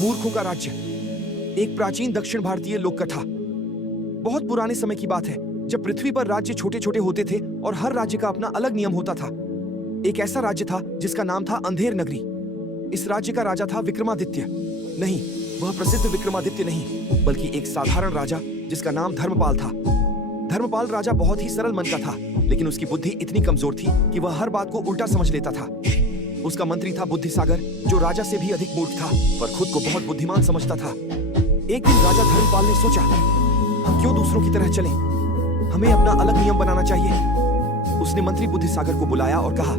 मूर्खों का राज्य। एक प्राचीन दक्षिण भारतीय लोक कथा। बहुत पुराने समय की बात है जब पृथ्वी पर राज्य छोटे छोटे होते थे और हर राज्य का अपना अलग नियम होता था। एक ऐसा राज्य था जिसका नाम था अंधेर नगरी। इस राज्य का राजा था विक्रमादित्य। नहीं, वह प्रसिद्ध विक्रमादित्य नहीं, बल्कि एक साधारण राजा जिसका नाम धर्मपाल था। धर्मपाल राजा बहुत ही सरल मन का था, लेकिन उसकी बुद्धि इतनी कमजोर थी कि वह हर बात को उल्टा समझ लेता था। उसका मंत्री था बुद्धिसागर, जो राजा से भी अधिक मूर्ख था पर खुद को बहुत बुद्धिमान समझता था। एक दिन राजा धर्मपाल ने सोचा, हम क्यों दूसरों की तरह चलें? हमें अपना अलग नियम बनाना चाहिए। उसने मंत्री बुद्धिसागर को बुलाया और कहा,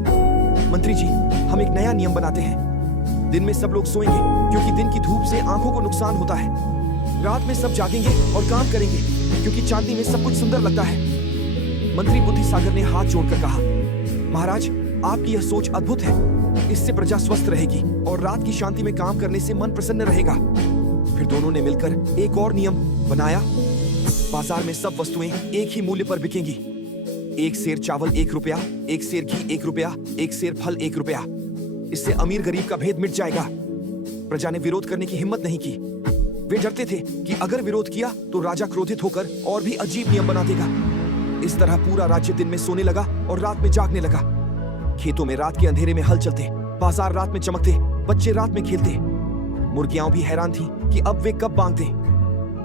मंत्री जी, हम एक नया नियम बनाते हैं। दिन में सब लोग सोएंगे क्योंकि दिन की धूप से आंखों को नुकसान होता है। रात में सब जागेंगे और काम करेंगे क्योंकि चांदनी में सब कुछ सुंदर लगता है। मंत्री बुद्धिसागर ने हाथ जोड़कर कहा, महाराज, आपकी यह सोच अद्भुत है। इससे प्रजा स्वस्थ रहेगी और रात की शांति में काम करने से मन प्रसन्न रहेगा। फिर दोनों ने मिलकर एक और नियम बनाया। बाजार में सब वस्तुएं एक ही मूल्य पर बिकेंगी। एक सेर चावल 1 रुपया, एक सेर घी 1 रुपया, एक सेर फल 1 रुपया। इससे अमीर गरीब का भेद मिट जाएगा। प्रजा ने विरोध करने की हिम्मत नहीं की। वे डरते थे कि अगर विरोध किया तो राजा क्रोधित होकर और भी अजीब नियम बना देगा। इस तरह पूरा राज्य दिन में सोने लगा और रात में जागने लगा। खेतों में रात के अंधेरे में हल चलते, बाजार रात में चमकते, बच्चे रात में खेलते। मुर्गियां भी हैरान थीं कि अब वे कब बांगते।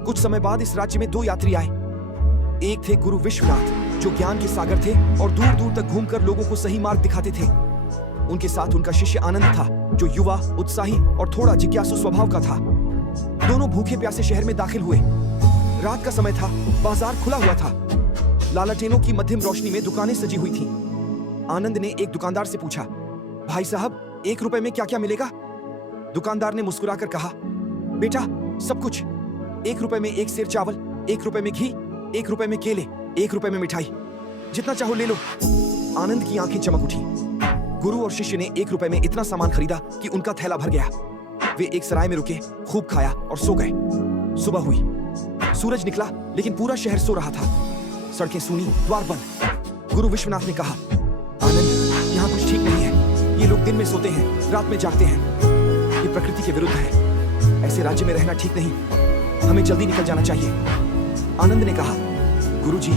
कुछ समय बाद इस राज्य में 2 यात्री आए। एक थे गुरु विश्वनाथ, जो ज्ञान के सागर थे और दूर दूर तक घूमकर लोगों को सही मार्ग दिखाते थे। उनके साथ उनका शिष्य आनंद था, जो युवा, उत्साही और थोड़ा जिज्ञासु स्वभाव का था। दोनों भूखे प्यासे शहर में दाखिल हुए। रात का समय था, बाजार खुला हुआ था। लालटेनों की मध्यम रोशनी में दुकानें सजी हुई थीं। आनंद ने एक दुकानदार से पूछा, भाई साहब, 1 रुपए में क्या क्या मिलेगा? दुकानदार ने मुस्कुराकर कहा, बेटा, सब कुछ। 1 रुपए में 1 सेर चावल, 1 रुपए में घी, 1 रुपए में केले, 1 रुपए में मिठाई। जितना चाहो ले लो। आनंद की आंखें चमक उठी। गुरु और शिष्य ने 1 रुपए में इतना सामान खरीदा कि उनका थैला भर गया। वे एक सराय में रुके, खूब खाया और सो गए। सुबह हुई, सूरज निकला, लेकिन पूरा शहर सो रहा था। सड़कें सूनी, द्वार बंद। गुरु विश्वनाथ ने कहा, आनंद, यहाँ कुछ ठीक नहीं है। ये लोग दिन में सोते हैं, रात में जागते हैं। ये प्रकृति के विरुद्ध है। ऐसे राज्य में रहना ठीक नहीं। हमें जल्दी निकल जाना चाहिए। आनंद ने कहा, गुरुजी,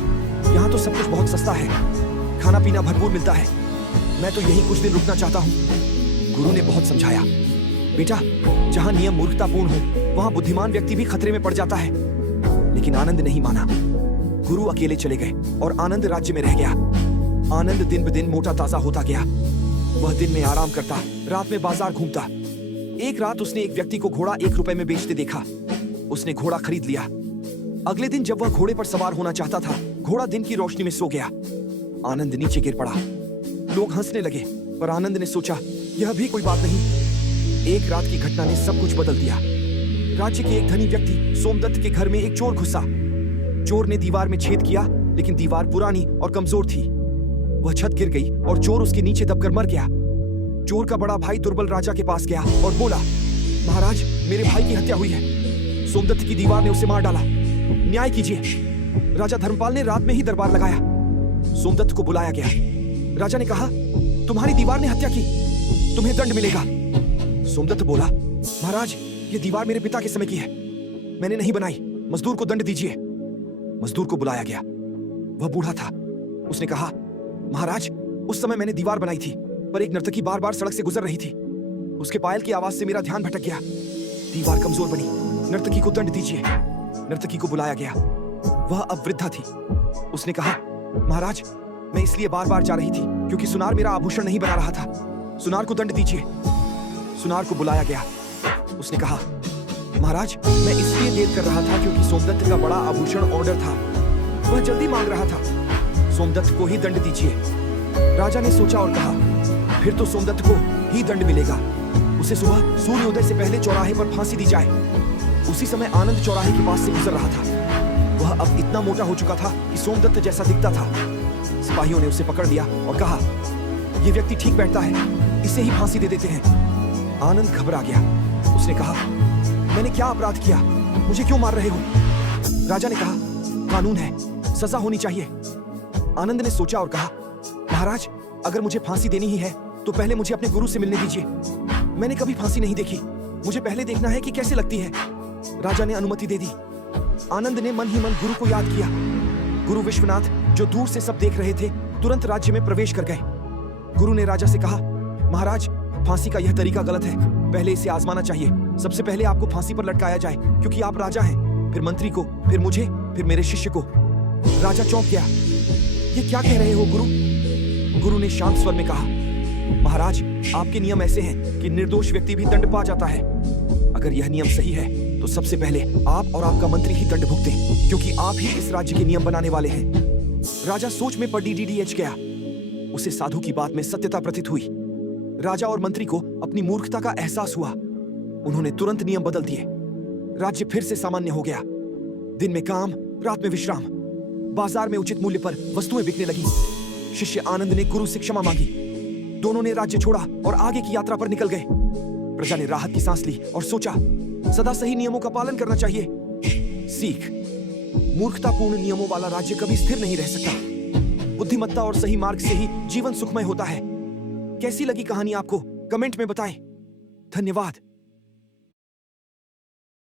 यहाँ तो सब कुछ बहुत सस्ता है। खाना पीना भरपूर मिलता है। मैं तो यहीं कुछ दिन रुकना चाहता हूँ। गुरु ने बहुत समझाया, बेटा, जहाँ नियम मूर्खतापूर्ण हो, वहाँ बुद्धिमान व्यक्ति भी खतरे में पड़ जाता है। लेकिन आनंद नहीं माना। गुरु अकेले चले गए और आनंद राज्य में रह गया। आनंद दिन ब दिन मोटा ताजा होता गया। वह दिन में आराम करता, रात में बाजार घूमता। एक रात उसने एक व्यक्ति को घोड़ा 1 रुपए में बेचते देखा। उसने घोड़ा खरीद लिया। अगले दिन जब वह घोड़े पर सवार होना चाहता था, घोड़ा दिन की रोशनी में सो गया। आनंद नीचे गिर पड़ा। लोग हंसने लगे, पर आनंद ने सोचा, यह भी कोई बात नहीं। एक रात की घटना ने सब कुछ बदल दिया। राज्य के एक धनी व्यक्ति सोमदत्त के घर में एक चोर घुसा। चोर ने दीवार में छेद किया, लेकिन दीवार पुरानी और कमजोर थी। वह छत गिर गई और चोर उसके नीचे दबकर मर गया। चोर का बड़ा भाई दुर्बल राजा के पास गया और बोला, महाराज, मेरे भाई की हत्या हुई है। सोमदत्त की दीवार ने उसे मार डाला। न्याय कीजिए। राजा धर्मपाल ने रात में ही दरबार लगाया। सोमदत्त को बुलाया गया। राजा ने कहा, तुम्हारी दीवार ने हत्या की, तुम्हें दंड मिलेगा। सोमदत्त बोला, महाराज, ये दीवार मेरे पिता के समय की है। मैंने नहीं बनाई। मजदूर को दंड दीजिए। मजदूर को बुलाया गया। वह बूढ़ा था। उसने कहा, महाराज, उस समय मैंने दीवार बनाई थी, पर एक नर्तकी बार बार सड़क से गुजर रही थी। उसके पायल की आवाज से मेरा ध्यान भटक गया। दीवार कमजोर बनी। नर्तकी को दंड दीजिए। नर्तकी को बुलाया गया। वह अब वृद्धा थी। उसने कहा, महाराज, मैं इसलिए बार बार जा रही थी क्योंकि सुनार मेरा आभूषण नहीं बना रहा था। सुनार को दंड दीजिए। सुनार को बुलाया गया। उसने कहा, महाराज, मैं इसलिए देर कर रहा था क्योंकि सोमदत्त का बड़ा आभूषण ऑर्डर था। वह जल्दी मांग रहा था। सोमदत्त को ही दंड दीजिए। राजा ने सोचा और कहा, फिर तो सोमदत्त को ही दंड मिलेगा। उसे सुबह सूर्योदय से पहले चौराहे पर फांसी दी जाए। उसी समय आनंद चौराहे के पास से गुजर रहा था। वह अब इतना मोटा हो चुका था कि सोमदत्त जैसा दिखता था। सिपाहियों ने उसे पकड़ लिया और कहा, यह व्यक्ति ठीक बैठता है, इसे ही फांसी दे देते हैं। आनंद घबरा गया। उसने कहा, मैंने क्या अपराध किया? मुझे क्यों मार रहे हो? राजा ने कहा, कानून है, सजा होनी चाहिए। आनंद ने सोचा और कहा, महाराज, अगर मुझे फांसी देनी ही है तो पहले मुझे अपने गुरु से मिलने दीजिए। मैंने कभी फांसी नहीं देखी। मुझे पहले देखना है कि कैसे लगती है। राजा ने अनुमति दे दी। आनंद ने मन ही मन गुरु को याद किया। गुरु विश्वनाथ, जो दूर से सब देख रहे थे, तुरंत राज्य में प्रवेश कर गए। गुरु ने राजा से कहा, महाराज, फांसी का यह तरीका गलत है। पहले इसे आजमाना चाहिए। सबसे पहले आपको फांसी पर लटकाया जाए, क्योंकि आप राजा हैं। फिर मंत्री को, फिर मुझे, फिर मेरे शिष्य को। राजा चौंक गया। ये क्या कह रहे हो गुरु? गुरु ने शांत स्वर में कहा, महाराज, आपके नियम ऐसे हैं कि निर्दोष व्यक्ति भी दंड पा जाता है। अगर यह नियम सही है तो सबसे पहले आप और आपका मंत्री ही दंड भुगते, क्योंकि आप ही इस राज्य के नियम बनाने वाले हैं। राजा सोच में पड़ीडीडीएच गया। उसे साधु की बात में सत्यता प्रतीत हुई। राजा और मंत्री को अपनी मूर्खता का एहसास हुआ। उन्होंने तुरंत नियम बदल दिए। राज्य फिर से सामान्य हो गया। दिन में काम, रात में विश्राम। बाजार में उचित मूल्य पर वस्तुएं बिकने लगी। शिष्य आनंद ने गुरु से क्षमा मांगी। दोनों ने राज्य छोड़ा और आगे की यात्रा पर निकल गए। प्रजा ने राहत की सांस ली और सोचा, सदा सही नियमों का पालन करना चाहिए। सीख, मूर्खतापूर्ण नियमों वाला राज्य कभी स्थिर नहीं रह सकता। बुद्धिमत्ता और सही मार्ग से ही जीवन सुखमय होता है। कैसी लगी कहानी आपको? कमेंट में बताएं। धन्यवाद।